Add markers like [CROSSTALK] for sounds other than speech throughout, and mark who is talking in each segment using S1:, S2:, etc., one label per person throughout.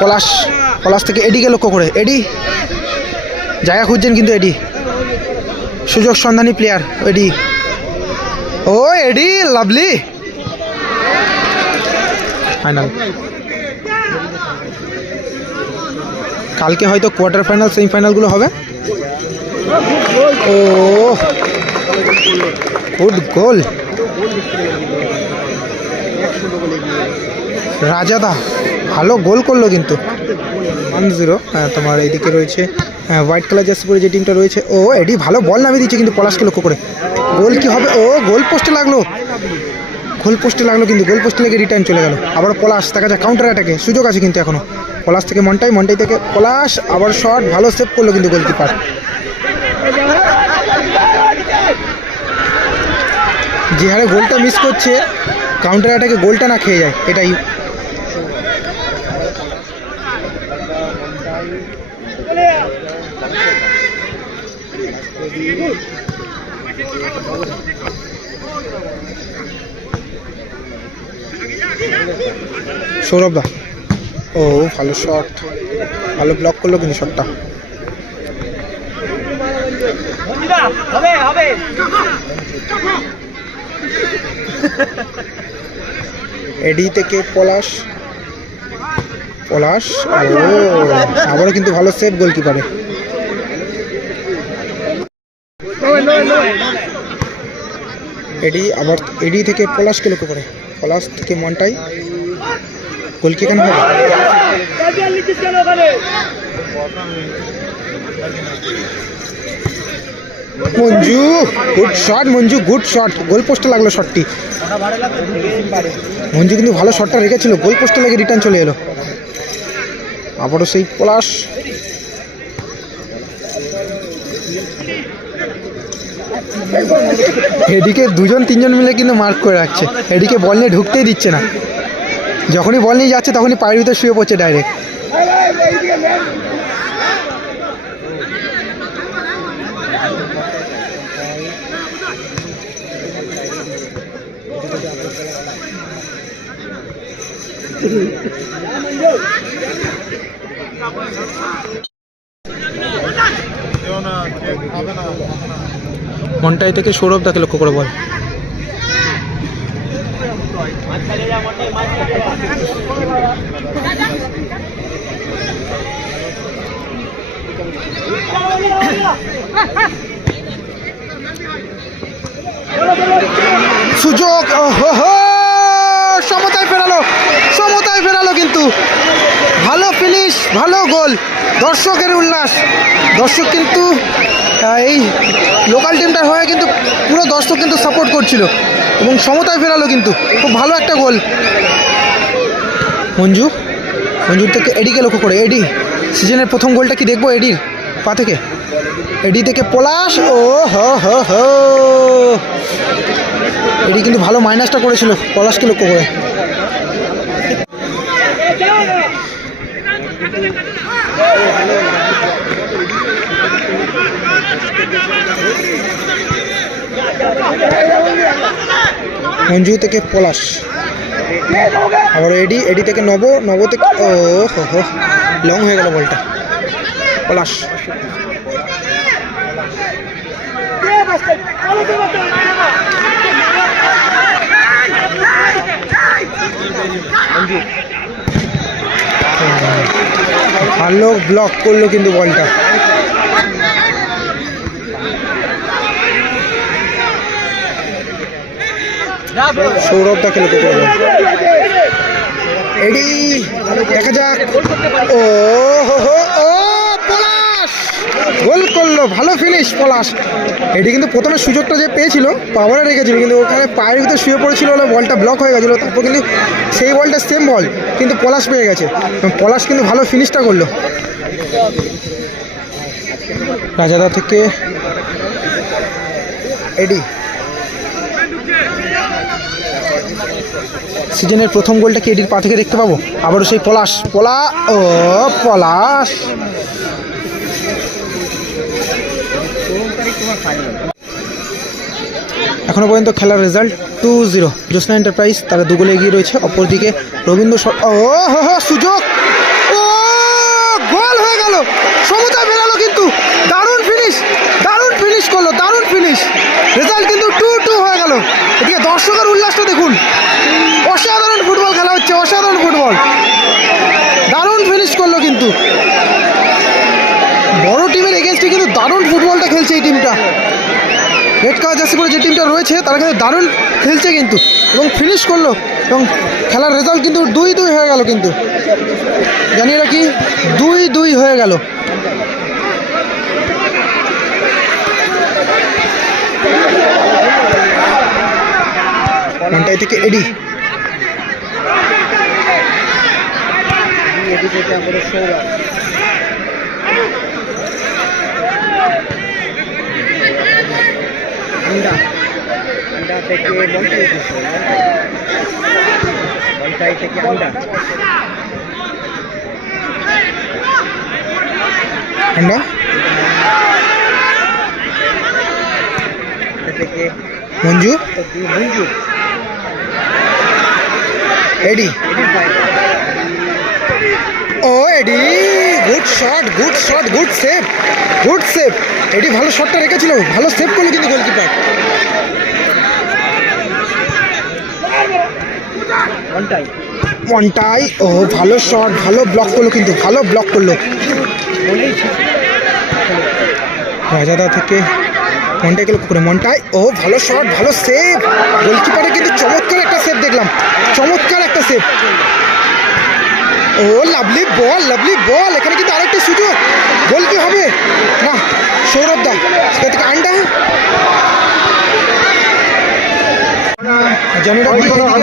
S1: পলাশ পলাশ থেকে এডিকে লক্ষ্য করে, এডি। জায়গা খুঁজছেন কিন্তু এডি। সুযোগ সন্ধানী প্লেয়ার এডি। ও, এডি, লাভলি। ফাইনাল কালকে হয়তো কোয়ার্টার ফাইনাল সেমিফাইনালগুলো হবে। ও গুড গোল রাজাদা, ভালো গোল করল কিন্তু। ওয়ান জিরো তোমার এইদিকে রয়েছে হোয়াইট কালার জার্সি পরে যে টিমটা রয়েছে, ও, এডি ভালো বল নামিয়ে দিচ্ছে কিন্তু পলাশকে লক্ষ্য করে। গোল কি হবে? ও, গোল পোস্টে লাগল। গোল পোস্টে লাগল কিন্তু, গোল পোস্টে লেগে রিটার্ন চলে গেল। আবার পলাশ, দেখা যায় কাউন্টার অ্যাটাকে সুযোগ আছে কিন্তু এখনও পলাশ থেকে মন্টাই মন্টাই থেকে পলাশ, আবার শট ভালো সেভ করল কিন্তু গোলকিপার যে হারে গোলটা মিস করছে কাউন্টার অ্যাটাকে গোলটা না খেয়ে যায় এটাই। সৌরভ দা। ও ভালো শট ভালো ব্লক করল কিন্তু শটটা
S2: হবে হবে। [LAUGHS]
S1: এডি থেকে পলাশ। পলাশ, ও, আবারও কিন্তু ভালো সেভ গোলকিপারে এডি আবার, এডি থেকে পলাশকে লক্ষ্য করে। পলাশ থেকে মন্টাই। গোলকি কেন হবে? Manju good shot Manju good shot goal পোস্টে লাগল শটটি মঞ্জু কিন্তু ভালো শটটা রেখেছিল গোল পোস্টে লেগে রিটার্ন চলে এলো। আবারও সেই পলাশ। এদিকে দুজন, তিনজন মিলে কিন্তু মার্ক করে রাখছে। এদিকে বল নিয়ে ঢুকতেই দিচ্ছে না। যখনই বল নিয়ে যাচ্ছে, তখনই পায়ের ভিতরে শুয়ে পড়ছে ডাইরেক্ট মনটাই থেকে সৌরভ তাকে লক্ষ্য করে বল। সুযোগ ওহো সমতায় ফেরালো কিন্তু। ভালো ফিনিশ ভালো গোল দর্শকের উল্লাস। দর্শক কিন্তু এই লোকাল টিমটার হয়ে কিন্তু পুরো দর্শক কিন্তু সাপোর্ট করছিল এবং সমতায় ফেরালো কিন্তু। খুব ভালো একটা গোল মঞ্জু মঞ্জুর থেকে এডিকে লক্ষ্য করে। এডি সিজনের প্রথম গোলটা কি দেখব? এডির পা থেকে। এডি থেকে পলাশ, ও হো এডি কিন্তু ভালো মাইনাসটা করেছিল, পলাশকে লক্ষ্য করে। মঞ্জু থেকে পলাশ। আবার এডি এডি থেকে নব নব থেকে ও, হো লং হয়ে গেল বলটা। পলাশ। ভালো ব্লক করল কিন্তু বলটা সৌরভ দা খেলতে পারবে এডি, দেখা যাক। ও, হো হো, ও গোল করল, ভালো ফিনিশ পলাশ। এটি কিন্তু প্রথমে সুযোগটা যে পেয়েছিল পাওয়ারে রেখেছিল, কিন্তু ওখানে পায়ের ভিতরে শুয়ে পড়েছিল বলে বলটা ব্লক হয়ে গেছিল, তারপর কিন্তু সেই বলটা সেম বল কিন্তু পলাশ পেয়ে গেছে। পলাশ কিন্তু ভালো ফিনিশটা করল। রাজাদা থেকে এডি সিজনের প্রথম গোলটা কি এডির পা থেকে দেখতে পাবো? আবারও সেই পলাশ, পলা, ও পলাশ। এখনও পর্যন্ত খেলার result two zero Jyotsna Enterprise তারা দুগোলে এগিয়ে রয়েছে। অপরদিকে রবীন্দ্র ও সুযোগ! ও, গোল হয়ে গেল! সমুদ্র বেরালো কিন্তু। দারুণ ফিনিশ দারুণ ফিনিশ করল, দারুণ ফিনিশ রেজাল্ট কিন্তু টু টু হয়ে গেল। এদিকে দর্শকের উল্লাসটা দেখুন অসাধারণ ফুটবল খেলা হচ্ছে অসাধারণ ফুটবল দারুণ ফিনিশ করল কিন্তু বড় টিমের এগেনস্টে কিন্তু দারুণ ফুটবলটা খেলছে এই টিমটা রেড কালার জার্সি পরে যে টিমটা রয়েছে, তারা কিন্তু দারুণ খেলছে কিন্তু। এবং ফিনিশ করল, এবং খেলার রেজাল্ট কিন্তু দুই দুই হয়ে গেল কিন্তু। জানিয়ে রাখি দুই দুই হয়ে গেল। থেকে এডি।
S2: अंडा अंडा থেকে বলতে দিছে বলতাই থেকে अंडा
S1: হ্যান্ডা
S2: থেকে
S1: মঞ্জু
S2: মঞ্জু
S1: এডি
S2: এডিট ভাই
S1: ও এডি good shot good shot good save good save এটি ভালো শটটা রেখেছিল ভালো সেভ করল কিন্তু গোলকিপার
S2: ওয়ানটাই
S1: ও ভালো শট ভালো ব্লক করল কিন্তু ভালো ব্লক করল। রাজাদা থেকে মনটাই গেল করে মনটাই ও ভালো শট ভালো সেভ গোলকিপারে কিন্তু চমৎকার একটা সেভ দেখলাম চমৎকার একটা সেভ ও লাভলি বল লাভলি বল এখানে কিন্তু আরেকটা সুযোগ। গোল কি হবে? না সৌরভ দা সেখান থেকে আন্ডা।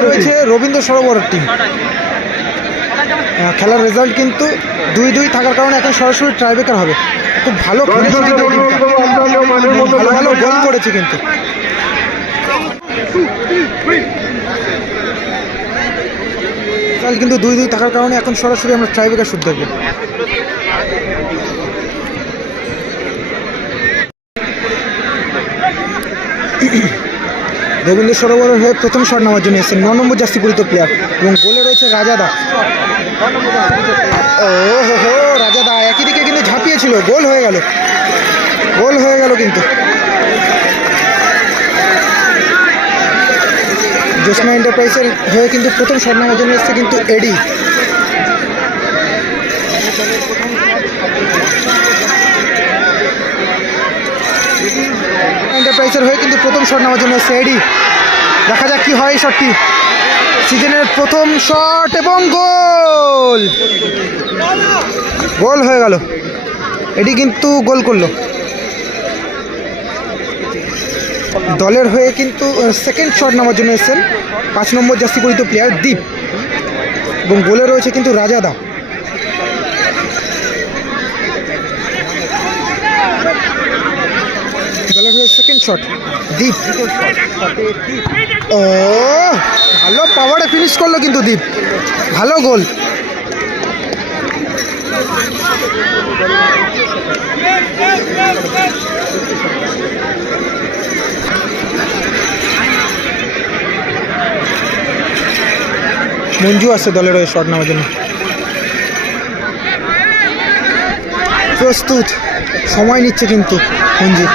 S1: রয়েছে রবীন্দ্র সরোবরের টিম খেলার রেজাল্ট কিন্তু দুই দুই থাকার কারণে এখন সরাসরি ট্রাইবেকার হবে। খুব ভালো ভালো ভালো গোল করেছে কিন্তু। রেজাল্ট কিন্তু দুই দুই থাকার কারণে এখন সরাসরি আমরা ট্রাইবেকার শুট দেখব। রবীন্দ্র সরোবরের হয়ে প্রথম শট নেওয়ার জন্য এসেছেন। ন নম্বর জাস্তি পরিত প্লেয়ার এবং গোলে রয়েছে রাজাদা। ও হো হো, রাজাদা একই দিকে কিন্তু ঝাঁপিয়েছিল। গোল হয়ে গেল। গোল হয়ে গেল কিন্তু। জ্যোৎস্না এন্টারপ্রাইজের হয়ে কিন্তু প্রথম নেওয়ার জন্য এসেছে কিন্তু এডি। এন্টারপ্রাইজের হয়ে কিন্তু প্রথম নেওয়ার জন্য এসেছে এডি। দেখা যাক কি হয় এই শটটি। সিজনের প্রথম শট এবং গোল! গোল হয়ে গেল। এটি কিন্তু গোল করল। দলের হয়ে কিন্তু সেকেন্ড শট নামার জন্য এসেছেন। পাঁচ নম্বর জাস্তি পরিত প্লেয়ার দীপ। এবং গোলে রয়েছে কিন্তু রাজাদা দলের হয়ে সেকেন্ড শট দীপ। ও ভালো পাওয়ারে ফিনিশ করল কিন্তু দীপ। ভালো গোল। মঞ্জু আছে দলের হয়ে শট নেওয়ার জন্য। প্রস্তুত। সময় নিচ্ছে কিন্তু মঞ্জু।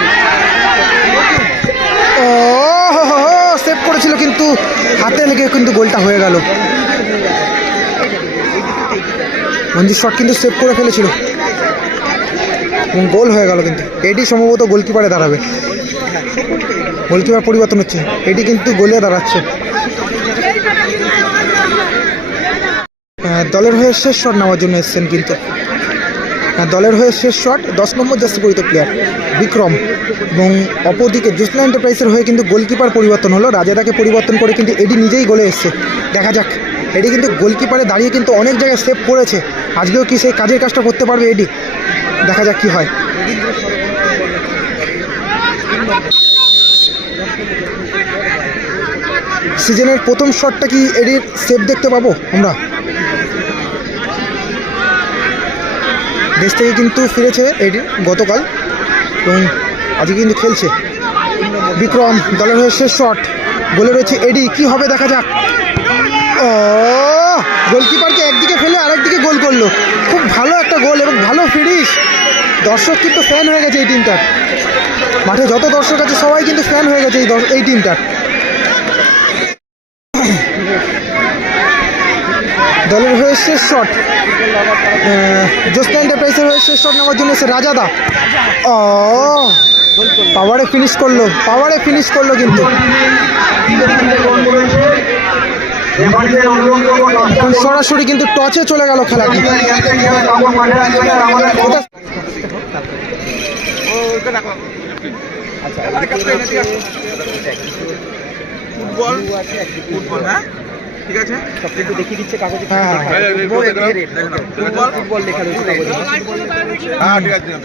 S1: ও সেভ করেছিল কিন্তু হাতে লেগে কিন্তু গোলটা হয়ে গেল। মঞ্জুর শট কিন্তু সেভ করে ফেলেছিল। এবং গোল হয়ে গেল কিন্তু। এটি সম্ভবত গোলকিপারে দাঁড়াবে। গোলকিপার পরিবর্তন হচ্ছে। এটি কিন্তু গোলে দাঁড়াচ্ছে। দলের হয়ে শেষ শট নেওয়ার জন্য এসছেন কিন্তু। দলের হয়ে শেষ শট, দশ নম্বর জাস্তি পরিত প্লেয়ার বিক্রম। এবং অপরদিকে জ্যোৎস্না এন্টারপ্রাইজের হয়ে কিন্তু গোলকিপার পরিবর্তন হলো। রাজাদাকে পরিবর্তন করে কিন্তু এডি নিজেই গোলে এসছে। দেখা যাক। এডি কিন্তু গোলকিপারে দাঁড়িয়ে কিন্তু অনেক জায়গায় সেভ করেছে। আজকেও কি সেই কাজের কাজটা করতে পারবে এডি? দেখা যাক কি হয়। সিজনের প্রথম শটটা কি এডির সেভ দেখতে পাবো আমরা? দেশ থেকে কিন্তু ফিরেছে এটি গতকাল এবং আজকে কিন্তু খেলছে। বিক্রম দলের হয়ে শেষ শট। গোলে রয়েছে এডি। কি হবে দেখা যাক। ও, গোলকিপারকে একদিকে ফেলে আরেকদিকে গোল করল। খুব ভালো একটা গোল এবং ভালো ফিনিশ দর্শক কিন্তু ফ্যান হয়ে গেছে এই টিমটার মাঠে যত দর্শক আছে, সবাই কিন্তু ফ্যান হয়ে গেছে এই এই টিমটার দলের হয়ে শেষ শট জোসনা এন্টারপ্রাইজের হয়ে শেষ শট নেওয়ার জন্য রাজাদা। ও পাওয়ারে ফিনিশ করল পাওয়ারে ফিনিশ করল কিন্তু। সরাসরি কিন্তু টচে চলে গেল খেলাটি।
S2: ফুটবল ফুটবল হ্যাঁ? ঠিক আছে? সব দেখিয়ে দিচ্ছে কাগজে।
S1: হ্যাঁ, হ্যাঁ।
S2: ফুটবল ফুটবল লেখা রয়েছে কাগজে
S3: হ্যাঁ ঠিক আছে
S2: আর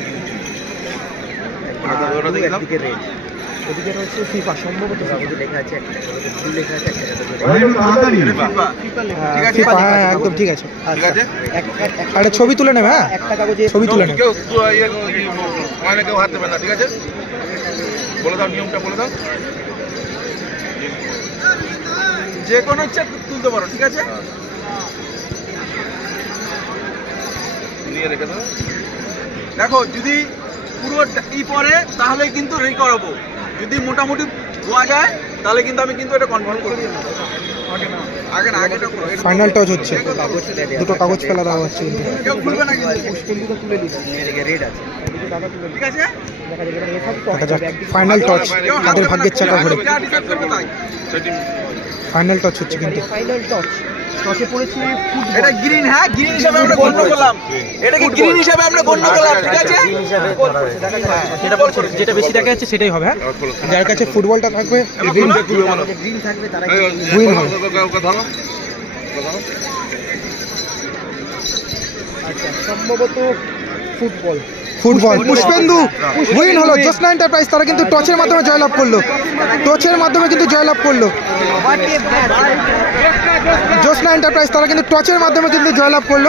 S2: একদিকে ওদিকে রয়েছে ফিফা সম্ভবত কাগজে লেখা আছে একটা কাগজে ভুল লেখা আছে একটা কাগজে red।
S1: ফিফা, একদম ঠিক আছে।
S3: ঠিক আছে।
S2: এক- এক- এক-
S1: একটা ছবি তুলে নেবে হ্যাঁ।
S2: একটা কাগজে
S1: ছবি তুলে নেবে
S3: কেউ ইয়ে মানে কেউ হাত দেবে না ঠিক আছে? বলে দাও নিয়মটা বলে দাও।
S4: যে কোনো ইচ্ছা তুলতে পারো ঠিক আছে?
S3: নিয়ে রেখে দাও।
S4: দেখো যদি পুরো ই পরে তাহলে কিন্তু রেডি করাবো যদি মোটামুটি ধোয়া যায় তাহলে কিন্তু আমি কিন্তু এটা কনফার্ম করব। আগে না আগে
S1: ফাইনাল টচ হচ্ছে। দুটো কাগজ ফেলা দেওয়া হচ্ছে।
S4: কেউ খুলবে না কিন্তু।
S2: তুলে দিচ্ছি রেড আছে।
S4: ঠিক আছে?
S2: দেখা
S1: যাক ফাইনাল টচ তাদের ভাগ্যের চাকা ঘুরে ফাইনাল টচ হচ্ছে কিন্তু।
S2: ফাইনাল টচ টচে পড়েছে ফুটবল
S4: এটা গ্রিন হ্যাঁ গ্রিন হিসাবে আমরা গণ্য করলাম। এটাকে গ্রিন হিসাবে আমরা গণ্য করলাম ঠিক আছে?
S2: যেটা বলছে যেটা বেশি দেখা যাচ্ছে সেটাই হবে হ্যাঁ?
S1: যার কাছে ফুটবলটা থাকবে
S3: গ্রিন
S2: গ্রিন থাকবে তারা
S3: এই,
S1: হবে।
S2: আচ্ছা সম্ভবত ফুটবল
S1: ফুটবল। পুষ্পেন্দু উইন হলো। জোসনা এন্টারপ্রাইজ তারা কিন্তু টচের মাধ্যমে জয়লাভ করল। টচের মাধ্যমে কিন্তু জয়লাভ করল। জোসনা এন্টারপ্রাইজ তারা কিন্তু টচের মাধ্যমে কিন্তু জয়লাভ করল।